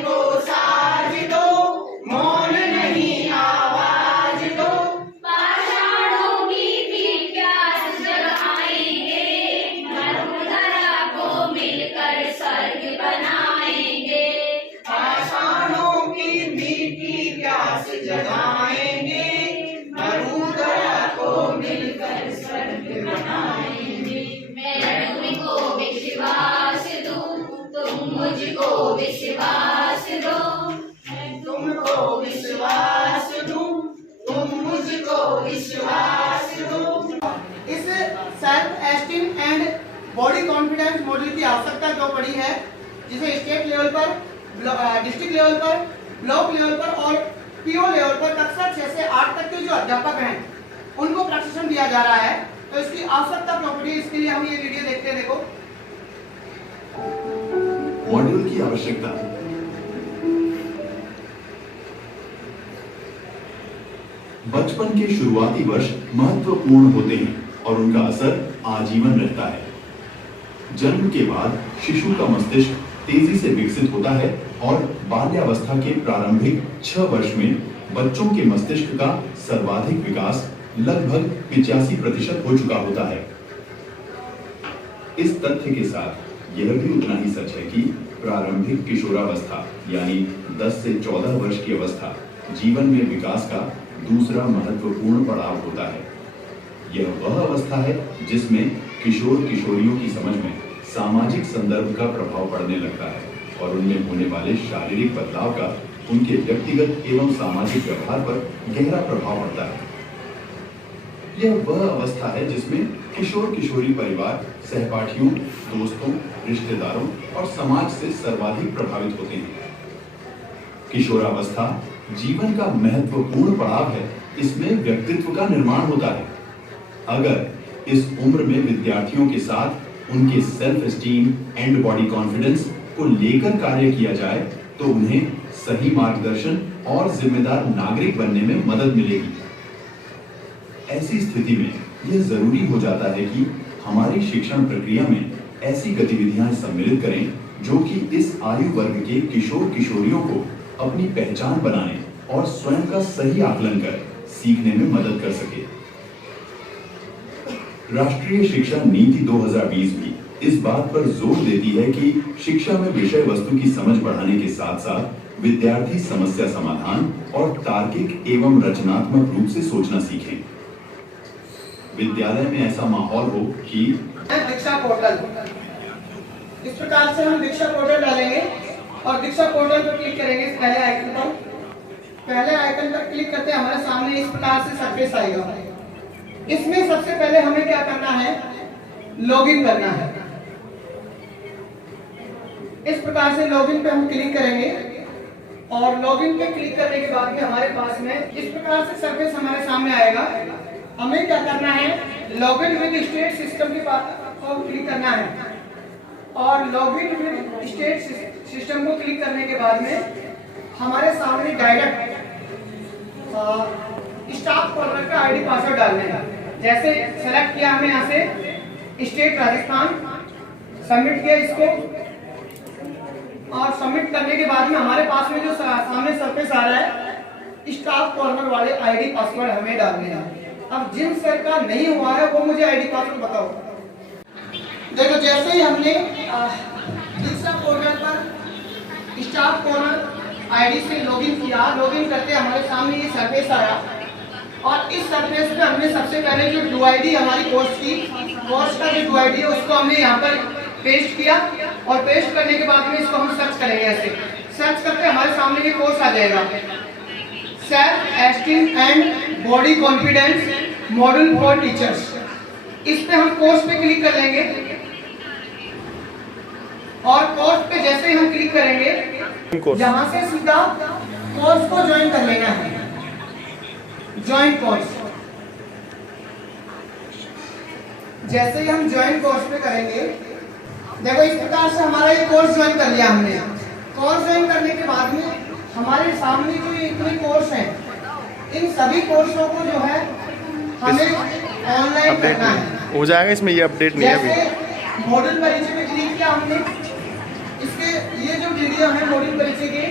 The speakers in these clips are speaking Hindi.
को साज दो, मौन नहीं आवाज दो। पाषाणों की भी प्यास जगाएंगे, धर्मधरा को मिलकर स्वर्ग बनाएंगे। पाषाणों की मीठी प्यास जगाएंगे, धर्मधरा को मिलकर स्वर्ग बनाएंगे। मैं तुमको विश्वास दूं, तुम मुझको विश्वास दो। मैं तुमको विश्वास दूं, तुम मुझको विश्वास दो। इस self esteem and body confidence model की आवश्यकता जो पड़ी है, जिसे स्टेट लेवल पर, डिस्ट्रिक्ट लेवल पर, ब्लॉक लेवल पर और पीओ लेवल पर कक्षा 6 से 8 तक के जो अध्यापक हैं उनको प्रशिक्षण दिया जा रहा है। तो इसकी आवश्यकता प्रॉपर्टी, इसके लिए हम ये वीडियो देखते हैं। देखो मॉड्यूल की आवश्यकता। बचपन के शुरुआती वर्ष महत्वपूर्ण होते हैं और उनका असर आजीवन रहता है। जन्म के बाद शिशु का मस्तिष्क तेजी से विकसित होता है और बाल्यावस्था के प्रारंभिक 6 वर्ष में बच्चों के मस्तिष्क का सर्वाधिक विकास लगभग 85% हो चुका होता है। इस तथ्य के साथ यह भी उतना ही सच है कि प्रारंभिक किशोरावस्था यानी 10 से 14 वर्ष की अवस्था जीवन में विकास का दूसरा महत्वपूर्ण पड़ाव होता है। यह वह अवस्था है जिसमें किशोर किशोरियों की समझ में सामाजिक संदर्भ का प्रभाव पड़ने लगता है और उनमें होने वाले शारीरिक बदलाव का उनके व्यक्तिगत एवं सामाजिक व्यवहार पर गहरा प्रभाव पड़ता है। यह वह अवस्था है जिसमें किशोर किशोरी परिवार, सहपाठियों, दोस्तों, रिश्तेदारों और समाज से सर्वाधिक प्रभावित होते हैं। किशोरावस्था जीवन का महत्वपूर्ण पड़ाव है। इसमें व्यक्तित्व का निर्माण होता है। अगर इस उम्र में विद्यार्थियों के साथ उनके self esteem and body confidence को लेकर कार्य किया जाए तो उन्हें सही मार्गदर्शन और जिम्मेदार नागरिक बनने में मदद मिलेगी। ऐसी स्थिति में यह जरूरी हो जाता है कि हमारी शिक्षण प्रक्रिया में ऐसी गतिविधियां सम्मिलित करें जो कि इस आयु वर्ग के किशोर किशोरियों को अपनी पहचान बनाने और स्वयं का सही आकलन कर सीखने में मदद कर सके। राष्ट्रीय शिक्षा नीति 2020 भी इस बात पर जोर देती है कि शिक्षा में विषय वस्तु की समझ बढ़ाने के साथ साथ विद्यार्थी समस्या समाधान और तार्किक एवं रचनात्मक रूप से सोचना सीखें। विद्यालय में ऐसा माहौल हो कि दीक्षा पोर्टल, इस प्रकार से हम दीक्षा पोर्टल डालेंगे और दीक्षा पोर्टल पर क्लिक करेंगे। पहले आइकन पर क्लिक करते हमारे सामने इस प्रकार से सरफेस आएगा। इसमें सबसे पहले हमें क्या करना है, लॉगिन करना है। इस प्रकार से लॉगिन पे हम क्लिक करेंगे और लॉगिन पे क्लिक करने के बाद में हमारे पास में इस प्रकार से सरफेस हमारे सामने आएगा। हमें क्या करना है, लॉगिन विद स्टेट सिस्टम के पास को क्लिक करना है और लॉगिन विद स्टेट सिस्टम को क्लिक करने के बाद में हमारे सामने डायरेक्ट स्टाफ कॉर्नर का आईडी पासवर्ड डालना है। जैसे सेलेक्ट किया हमने यहाँ से स्टेट राजस्थान, सबमिट किया इसको और सबमिट करने के बाद में हमारे पास में जो सामने सरफेस आ रहा है, स्टाफ कॉर्नर वाले आईडी पासवर्ड हमें डालने हैं। अब जिन सर का नहीं हुआ है वो मुझे आईडी पासवर्ड बताओ। देखो जैसे ही हमने दीक्षा पोर्टल पर स्टाफ कॉर्नर आईडी से लॉगिन किया, लॉगिन करते हमारे सामने ये सरफेस आया और इस सरफेस पे हमने सबसे पहले जो डूआईडी हमारी कोर्स का जो डूआईडी है उसको हमने यहाँ पर पेस्ट किया और पेस्ट करने के बाद में इसको हम सर्च करेंगे। ऐसे सर्च करते हमारे सामने ये कोर्स आ जाएगा, self esteem and body confidence model for teachers. इस पे हम कोर्स पे क्लिक कर लेंगे और कोर्स पे जैसे ही हम क्लिक करेंगे यहाँ से सीधा कोर्स को ज्वाइन कर लेना है। ज्वाइन कोर्स, जैसे ही हम ज्वाइन कोर्स पे करेंगे, देखो इस प्रकार से हमारा ये कोर्स ज्वाइन कर लिया हमने। कोर्स ज्वाइन करने के बाद में हमारे सामने जो ये इतने कोर्स हैं, इन सभी कोर्सों को जो है हमें ऑनलाइन करना है। हो जाएगा इसमें, ये अपडेट नहीं है अभी। जैसे मॉडल परिचय में क्लिक किया हमने, इसके ये जो वीडियो है मॉडल परिचय के,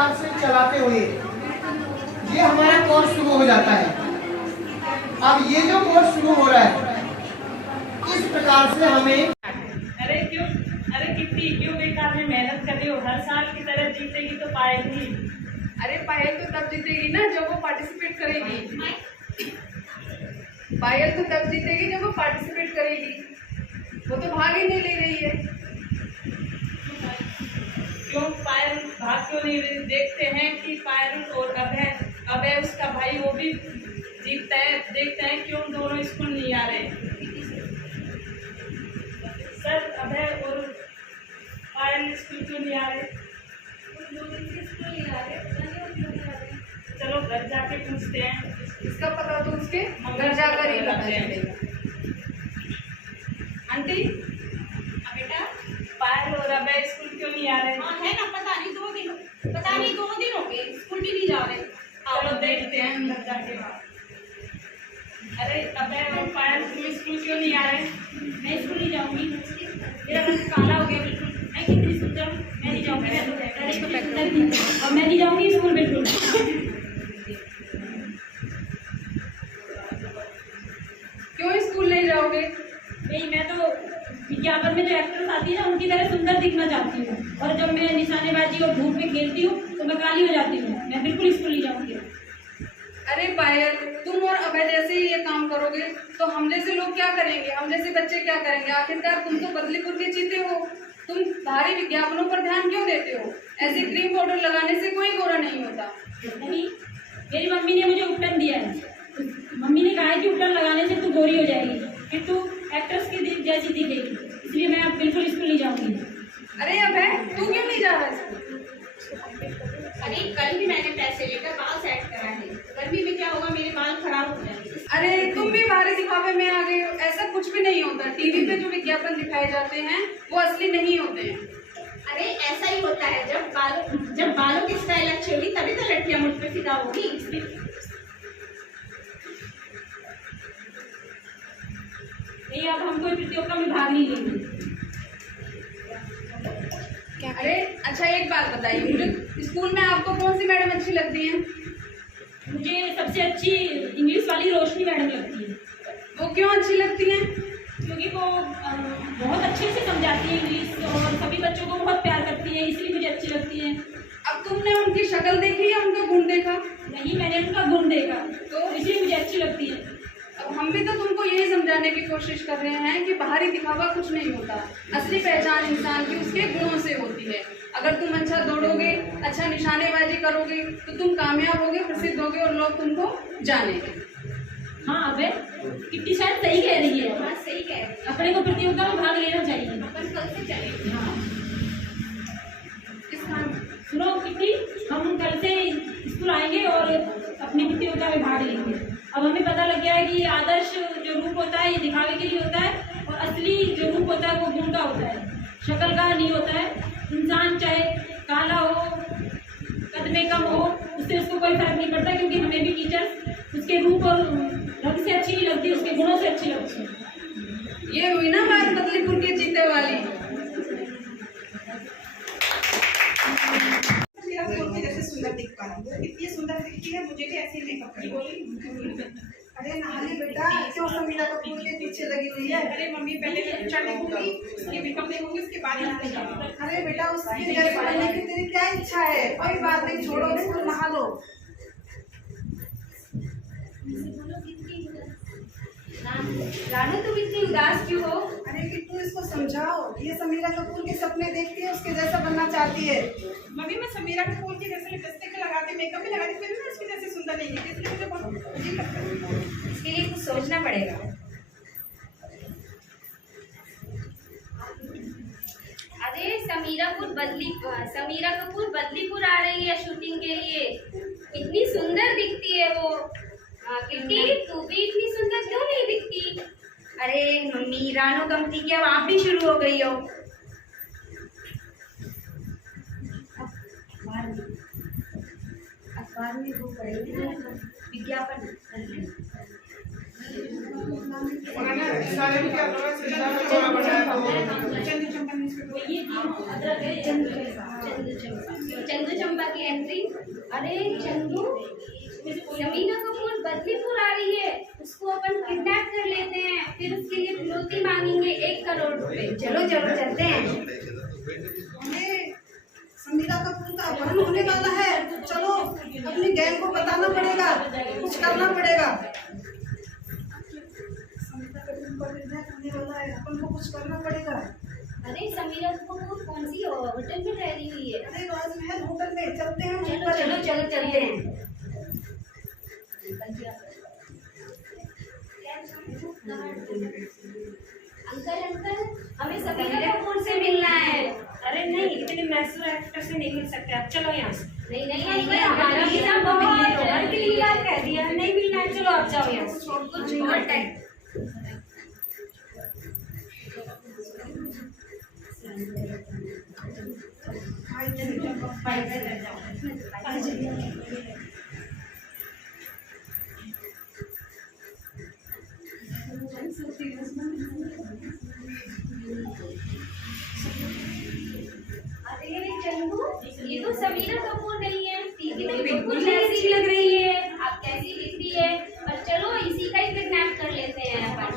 प्रकार से चलाते हुए ये हमारा कोर्स शुरू हो जाता है। अब ये जो कोर्स शुरू हो रहा है इस प्रकार से हमें अरे क्यों बेकार में मेहनत कर रही हो? हर साल की तरह जीतेगी तो पाएगी। अरे पायल तो तब जीतेगी ना जब वो पार्टिसिपेट करेगी। पायल तो तब जीतेगी जब वो पार्टिसिपेट करेगी। वो तो भाग ही नहीं ले रही है। क्यों पायल भाग क्यों नहीं रही? देखते हैं कि पायल और अभय उसका भाई वो भी जीतता है। देखते हैं क्यों दोनों स्कूल नहीं आ रहे। सर अभय और पायल स्कूल क्यों नहीं आ रहे? चलो घर जाके पूछते हैं। इसका पता तो उसके घर जाकर ही पता चलेगा। आंटी बेटा पायल और अभय स्कूल क्यों नहीं आ रहे? हाँ है ना, पता नहीं 2 दिन हो गए स्कूल भी नहीं जा रहे। चलो देखते हैं अंदर जाके। अरे अभय और पायल स्कूल क्यों नहीं आ रहे? मैं स्कूल नहीं जाऊंगी, मेरा रंग काला हो गया बिल्कुल। मैं कितनी सुंदर हूँ, मैं नहीं जाऊंगी। मैं तो पहले ही सुंदर थी और मैं नहीं जाऊंगी स्कूल बिल्कुल। क्यों स्कूल नहीं जाओगे? नहीं, मैं तो विज्ञापन में जो एक्ट्रेस आती है ना उनकी तरह सुंदर दिखना चाहती हूँ, और जब मैं निशानेबाजी और धूप में खेलती हूँ तो मैं काली हो जाती हूँ। मैं बिल्कुल स्कूल नहीं जाऊंगी। अरे पायल, तुम और अभय जैसे ही ये काम करोगे तो हम जैसे लोग क्या करेंगे? हम जैसे बच्चे क्या करेंगे? आखिरकार तुम तो बदलीपुर के चीते हो। तुम बाहरी विज्ञापनों पर ध्यान क्यों देते हो? ऐसी क्रीम पाउडर लगाने से कोई गोरा नहीं होता। नहीं, मेरी मम्मी ने मुझे उपटन दिया है। मम्मी ने कहा है कि उपटन लगाने से तू गोरी हो जाएगी, फिर तू एक्ट्रेस की जैसी दिखेगी, इसलिए मैं अब बिल्कुल स्कूल नहीं जाऊंगी। अरे अभय, तू क्यों नहीं जा रहा स्कूल? अरे कल भी मैंने पैसे लेकर बाल सेट कराए हैं। गर्मी में क्या होगा, मेरे बाल खराब हो जाएंगे। अरे तुम भी बाहरी दिखावे में आ गए हो। ऐसा कुछ भी नहीं होता। टीवी पे जो विज्ञापन दिखाए जाते हैं वो असली नहीं होते हैं। अरे ऐसा ही होता है, जब बालों की स्टाइल अच्छी होगी तभी तो लड़कियां मुझ पे फिदा होगी। नहीं, अब हम कोई प्रतियोगिता में भाग नहीं लेंगे। अरे अच्छा, एक बात बताइए मुझे, स्कूल में आपको कौन सी मैडम अच्छी लगती है? मुझे सबसे अच्छी इंग्लिश वाली रोशनी मैडम लगती है। वो क्यों अच्छी लगती हैं? क्योंकि वो बहुत अच्छे से समझाती है इंग्लिश और सभी बच्चों को बहुत प्यार करती है, इसलिए मुझे अच्छी लगती है। अब तुमने उनकी शक्ल देखी या उनका गुण देखा? नहीं, मैंने उनका गुण देखा, तो इसलिए मुझे अच्छी लगती है। अब हम भी तो तुमको यही समझाने की कोशिश कर रहे हैं कि बाहरी दिखावा कुछ नहीं होता। असली पहचान इंसान की उसके गुणों से होती है। अगर तुम अच्छा दौड़ोगे, अच्छा निशानेबाजी करोगे तो तुम कामयाब होगे, प्रसिद्ध होगे और लोग तुमको जानेंगे। हाँ अबे, किट्टी शायद सही कह रही है। हाँ सही कह रही है। अपने को प्रतियोगिता में भाग लेना चाहिए। अपन कल से चलेंगे। हाँ किस काम? सुनो किट्टी, हम कल से स्कूल आएंगे और अपनी प्रतियोगिता में भाग लेंगे। अब हमें पता लग गया है कि आदर्श जो रूप होता है ये दिखावे के लिए होता है, और असली जो रूप होता है वो गुण का होता है, शक्ल का नहीं होता है। इंसान चाहे काला हो, कद में कम हो, उससे उसको कोई फर्क नहीं पड़ता, क्योंकि हमें भी टीचर्स उसके रूप और रंग से अच्छी नहीं लगती, उसके गुणों से अच्छी लगती है। ये हुई ना बात बदलीपुर के जीते वाली। जैसे सुंदर दिख पा रही है, इतनी सुंदर दिखती है, मुझे भी ऐसे मेकअप करना। अरे नहाली बेटा, क्यों समीरा कपूर के पीछे लगी हुई है? अरे मम्मी, पहले पिक्चर देखूंगी, उसकी मेकअप देखूंगी, उसके बाद नहाने जाऊंगी। अरे बेटा, उसके जैसे बनने की तेरी क्या इच्छा है? कोई बात नहीं, छोड़ो उसको, नहा लो। रानू तुम इतनी उदास क्यों हो? अरे किट्टू, इसको समझाओ, ये समीरा कपूर के सपने देखती है, उसके जैसा बनना चाहती है। मम्मी, मैं समीरा कपूर के जैसे लिपस्टिक लगाती, मेकअप भी लगाती, फिर भी मैं उसके जैसे सुंदर नहीं है, इसलिए मुझे बहुत अजीब लगता है। इसके लिए कुछ सोचना पड़ेगा। अरे समीरा कपूर बदलीपुर आ रही है शूटिंग के लिए। इतनी सुंदर दिखती है वो। किट्टी, तू भी इतनी सुंदर क्यों नहीं दिखती? अरे मम्मी, रानो कम थी कि अब आप भी शुरू हो गई हो। अखबार में वो पढ़ेगी ना विज्ञापन। चंदू चंपा की कैंटीन। अरे चंदू, समीना कपूर बदलीपुर आ रही है, उसको अपन किडनैप कर लेते हैं, फिर उसके लिए फिरौती मांगेंगे 1 करोड़ रुपए। चलो चलो चलते हैं। हमें समीरा कपूर का अपहरण होने वाला है, चलो अपनी गैंग को बताना पड़ेगा, कुछ करना पड़ेगा। समीरा कपूर का किडनैप होने वाला है, अपन को कुछ करना पड़ेगा। अरे समीरा कपूर कौन सी होटल में ठहरी हुई है? अरे राजमहल होटल में, चलते हैं। चलो चलो चलो चलते हैं। अंकल अंकल, हमें समीरा कपूर से मिलना है। अरे नहीं, इतने मैसूर एक्टर से नहीं मिल सकते आप, चलो यहाँ से। नहीं नहीं नहीं, हमारा वीजा बहुत बहुत कह दिया नहीं मिलना है, चलो आप जाओ यहाँ से। कुछ और टाइम। अरे चंदू, ये तो समीरा कपूर नहीं है, टीवी में बिल्कुल ऐसी लग रही है। आप कैसी दिख रही है? और चलो इसी का ही किडनैप कर लेते हैं अपन।